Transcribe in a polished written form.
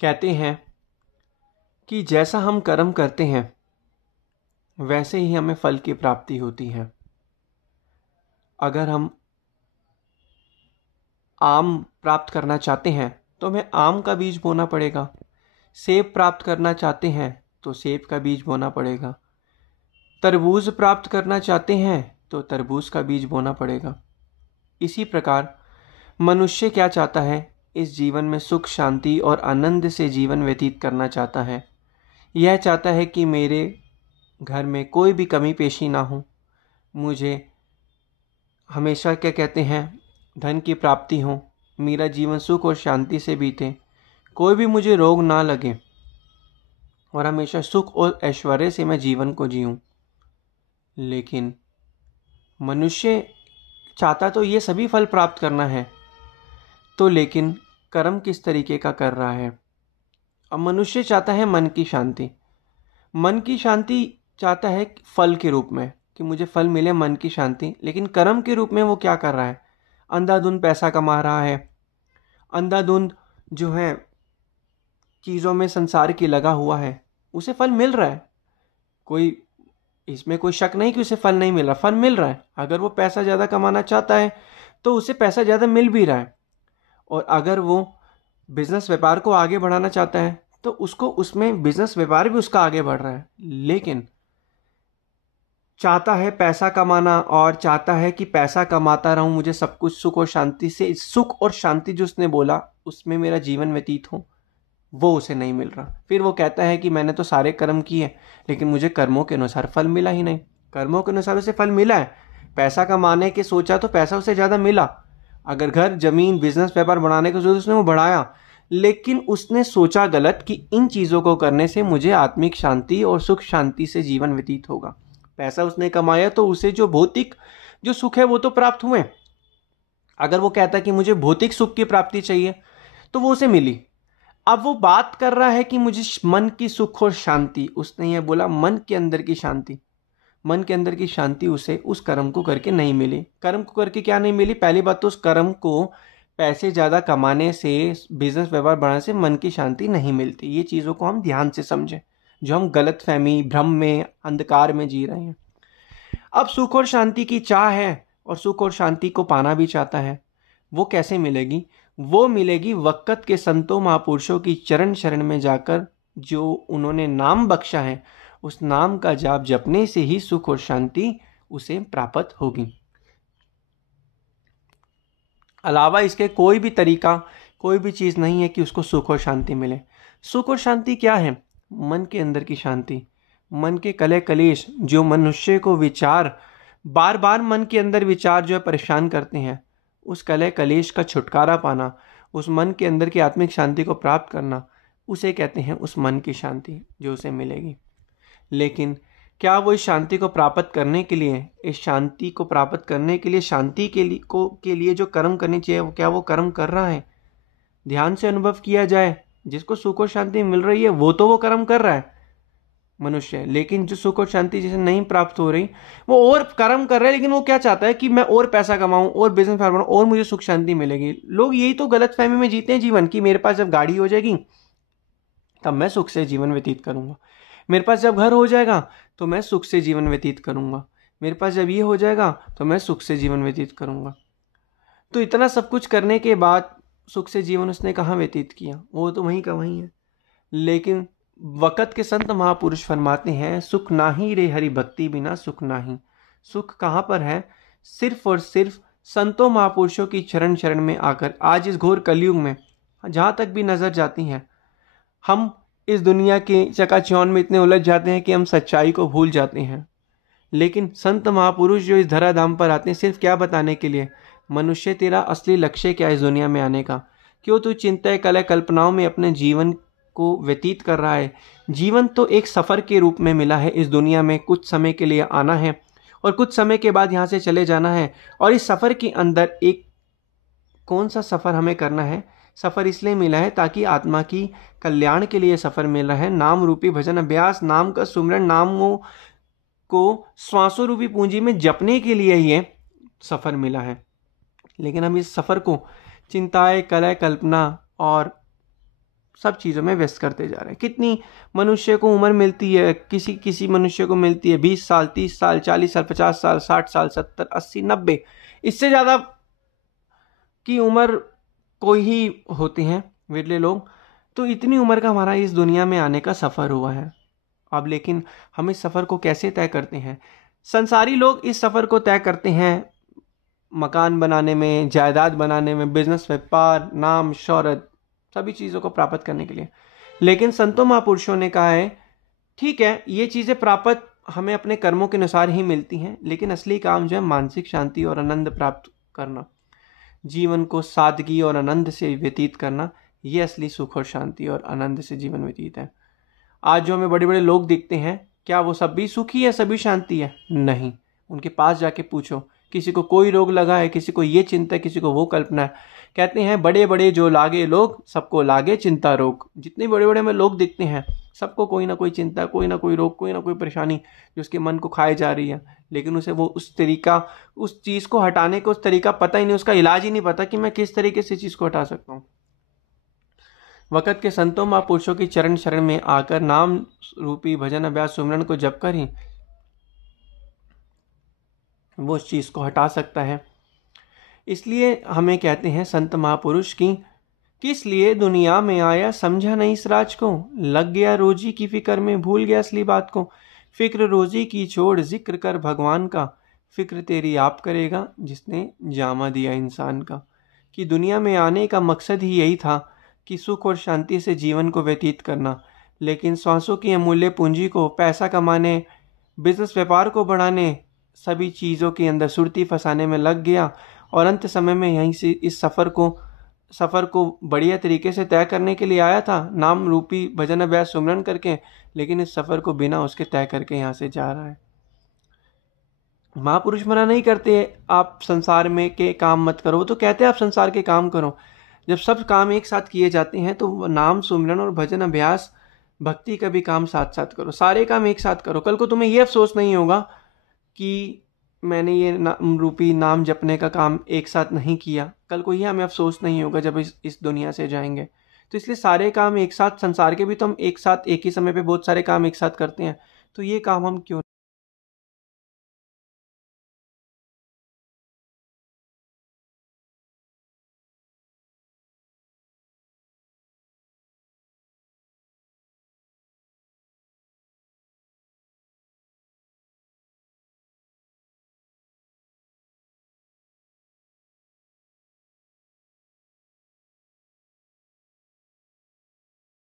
कहते हैं कि जैसा हम कर्म करते हैं वैसे ही हमें फल की प्राप्ति होती है। अगर हम आम प्राप्त करना चाहते हैं तो हमें आम का बीज बोना पड़ेगा। सेब प्राप्त करना चाहते हैं तो सेब का बीज बोना पड़ेगा। तरबूज प्राप्त करना चाहते हैं तो तरबूज का बीज बोना पड़ेगा। इसी प्रकार मनुष्य क्या चाहता है? इस जीवन में सुख शांति और आनंद से जीवन व्यतीत करना चाहता है। यह चाहता है कि मेरे घर में कोई भी कमी पेशी ना हो, मुझे हमेशा क्या कहते हैं धन की प्राप्ति हो, मेरा जीवन सुख और शांति से बीते, कोई भी मुझे रोग ना लगे और हमेशा सुख और ऐश्वर्य से मैं जीवन को जीऊं। लेकिन मनुष्य चाहता तो ये सभी फल प्राप्त करना है, तो लेकिन कर्म किस तरीके का कर रहा है? अब मनुष्य चाहता है मन की शांति। मन की शांति चाहता है फल के रूप में कि मुझे फल मिले, मन की शांति। लेकिन कर्म के रूप में वो क्या कर रहा है? अंधाधुंध पैसा कमा रहा है, अंधाधुंध जो है चीज़ों में संसार की लगा हुआ है, उसे फल मिल रहा है। कोई इसमें कोई शक नहीं कि उसे फल नहीं मिल रहा, फल मिल रहा है। अगर वो पैसा ज़्यादा कमाना चाहता है तो उसे पैसा ज़्यादा मिल भी रहा है। और अगर वो बिजनेस व्यापार को आगे बढ़ाना चाहता है तो उसको उसमें बिजनेस व्यापार भी उसका आगे बढ़ रहा है। लेकिन चाहता है पैसा कमाना और चाहता है कि पैसा कमाता रहूं, मुझे सब कुछ सुख और शांति से, सुख और शांति जो उसने बोला उसमें मेरा जीवन व्यतीत हो, वो उसे नहीं मिल रहा। फिर वो कहता है कि मैंने तो सारे कर्म किए लेकिन मुझे कर्मों के अनुसार फल मिला ही नहीं। कर्मों के अनुसार उसे फल मिला है, पैसा कमाने के सोचा तो पैसा उसे ज़्यादा मिला। अगर घर जमीन बिजनेस व्यापार बढ़ाने की सोचा उसने वो बढ़ाया, लेकिन उसने सोचा गलत कि इन चीज़ों को करने से मुझे आत्मिक शांति और सुख शांति से जीवन व्यतीत होगा। पैसा उसने कमाया तो उसे जो भौतिक जो सुख है वो तो प्राप्त हुए। अगर वो कहता कि मुझे भौतिक सुख की प्राप्ति चाहिए तो वो उसे मिली। अब वो बात कर रहा है कि मुझे मन की सुख और शांति, उसने ये बोला मन के अंदर की शांति। मन के अंदर की शांति उसे उस कर्म को करके नहीं मिली। कर्म को करके क्या नहीं मिली? पहली बात तो उस कर्म को पैसे ज़्यादा कमाने से, बिजनेस व्यापार बढ़ाने से मन की शांति नहीं मिलती। ये चीज़ों को हम ध्यान से समझें, जो हम गलत फहमी, भ्रम में, अंधकार में जी रहे हैं। अब सुख और शांति की चाह है और सुख और शांति को पाना भी चाहता है। वो कैसे मिलेगी? वो मिलेगी वक़्त के संतों महापुरुषों की चरण शरण में जाकर, जो उन्होंने नाम बख्शा है उस नाम का जाप जपने से ही सुख और शांति उसे प्राप्त होगी। अलावा इसके कोई भी तरीका, कोई भी चीज़ नहीं है कि उसको सुख और शांति मिले। सुख और शांति क्या है? मन के अंदर की शांति। मन के कले कलेश जो मनुष्य को विचार, बार बार मन के अंदर विचार जो है परेशान करते हैं, उस कले कलेश का छुटकारा पाना, उस मन के अंदर की आत्मिक शांति को प्राप्त करना, उसे कहते हैं उस मन की शांति जो उसे मिलेगी। लेकिन क्या वो इस शांति को प्राप्त करने के लिए, इस शांति को प्राप्त करने के लिए, शांति के लिए जो कर्म करनी चाहिए, वो क्या वो कर्म कर रहा है? ध्यान से अनुभव किया जाए, जिसको सुख और शांति मिल रही है वो तो वो कर्म कर रहा है मनुष्य। लेकिन जो सुख और शांति जिसे नहीं प्राप्त हो रही, वो और कर्म कर रहा है। लेकिन वो क्या चाहता है कि मैं और पैसा कमाऊं और बिजनेस बनाऊं और मुझे सुख शांति मिलेगी। लोग यही तो गलत फहमी में जीते हैं जीवन की। मेरे पास जब गाड़ी हो जाएगी तब मैं सुख से जीवन व्यतीत करूंगा, मेरे पास जब घर हो जाएगा तो मैं सुख से जीवन व्यतीत करूंगा, मेरे पास जब ये हो जाएगा तो मैं सुख से जीवन व्यतीत करूंगा। तो इतना सब कुछ करने के बाद सुख से जीवन उसने कहाँ व्यतीत किया? वो तो वहीं का वहीं है। लेकिन वक़्त के संत महापुरुष फरमाते हैं, सुख नाही रे हरि भक्ति बिना सुख नाही। सुख कहाँ पर है? सिर्फ और सिर्फ संतों महापुरुषों की चरण शरण में आकर। आज इस घोर कलयुग में जहाँ तक भी नज़र जाती हैं, हम इस दुनिया के चकाचौंध में इतने उलझ जाते हैं कि हम सच्चाई को भूल जाते हैं। लेकिन संत महापुरुष जो इस धराधाम पर आते हैं सिर्फ क्या बताने के लिए, मनुष्य तेरा असली लक्ष्य क्या है इस दुनिया में आने का? क्यों तू चिंता कला कल्पनाओं में अपने जीवन को व्यतीत कर रहा है? जीवन तो एक सफ़र के रूप में मिला है इस दुनिया में। कुछ समय के लिए आना है और कुछ समय के बाद यहाँ से चले जाना है। और इस सफ़र के अंदर एक कौन सा सफ़र हमें करना है? सफ़र इसलिए मिला है ताकि आत्मा की कल्याण के लिए सफ़र मिल रहा है। नाम रूपी भजन अभ्यास, नाम का सुमिरन, नामों को श्वासों रूपी पूंजी में जपने के लिए ये सफ़र मिला है। लेकिन हम इस सफ़र को चिंताएं, कलह, कल्पना और सब चीज़ों में व्यस्त करते जा रहे हैं। कितनी मनुष्य को उम्र मिलती है, किसी किसी मनुष्य को मिलती है 20 साल, 30 साल, 40 साल, 50 साल, 60 साल, 70, 80, 90, इससे ज़्यादा की उम्र कोई ही होती हैं, विरले लोग। तो इतनी उम्र का हमारा इस दुनिया में आने का सफ़र हुआ है। अब लेकिन हम इस सफ़र को कैसे तय करते हैं? संसारी लोग इस सफ़र को तय करते हैं मकान बनाने में, जायदाद बनाने में, बिजनेस, व्यापार, नाम, शौहरत, सभी चीज़ों को प्राप्त करने के लिए। लेकिन संतों महापुरुषों ने कहा है ठीक है, ये चीज़ें प्राप्त हमें अपने कर्मों के अनुसार ही मिलती हैं, लेकिन असली काम जो है मानसिक शांति और आनंद प्राप्त करना, जीवन को सादगी और आनंद से व्यतीत करना, ये असली सुख और शांति और आनंद से जीवन व्यतीत है। आज जो हमें बड़े बड़े लोग दिखते हैं, क्या वो सभी सुखी है, सभी शांति है? नहीं। उनके पास जाके पूछो, किसी को कोई रोग लगा है, किसी को ये चिंता है, किसी को वो कल्पना है। कहते हैं बड़े बड़े जो लागे लोग, सबको लागे चिंता रोग। जितने बड़े बड़े में लोग दिखते हैं, सबको कोई ना कोई चिंता, कोई ना कोई रोग, कोई ना कोई परेशानी जो उसके मन को खाए जा रही है। लेकिन उसे वो उस तरीका, उस चीज़ को हटाने का उस तरीका पता ही नहीं, उसका इलाज ही नहीं पता कि मैं किस तरीके से चीज़ को हटा सकता हूँ। वक़्त के संतों महापुरुषों की चरण शरण में आकर नाम रूपी भजन अभ्यास सुमरन को जप कर ही वो उस चीज़ को हटा सकता है। इसलिए हमें कहते हैं संत महापुरुष की, किस लिए दुनिया में आया समझा नहीं इस राज को, लग गया रोजी की फिक्र में भूल गया असली बात को। फिक्र रोजी की छोड़ जिक्र कर भगवान का, फिक्र तेरी आप करेगा जिसने जामा दिया इंसान का। कि दुनिया में आने का मकसद ही यही था कि सुख और शांति से जीवन को व्यतीत करना, लेकिन श्वासों की अमूल्य पूंजी को पैसा कमाने, बिजनेस व्यापार को बढ़ाने, सभी चीज़ों के अंदर सुरती फंसाने में लग गया। और अंत समय में यहीं से इस सफ़र को बढ़िया तरीके से तय करने के लिए आया था, नाम रूपी भजन अभ्यास सुमरन करके, लेकिन इस सफ़र को बिना उसके तय करके यहाँ से जा रहा है। महापुरुष मना नहीं करते आप संसार में के काम मत करो, तो कहते हैं आप संसार के काम करो। जब सब काम एक साथ किए जाते हैं तो नाम सुमरन और भजन अभ्यास भक्ति का भी काम साथ साथ करो, सारे काम एक साथ करो। कल को तुम्हें ये अफसोस नहीं होगा कि मैंने ये नाम रूपी नाम जपने का काम एक साथ नहीं किया। कल को ये हमें अफसोस नहीं होगा जब इस दुनिया से जाएंगे। तो इसलिए सारे काम एक साथ, संसार के भी तो हम एक साथ एक ही समय पे बहुत सारे काम एक साथ करते हैं, तो ये काम हम क्यों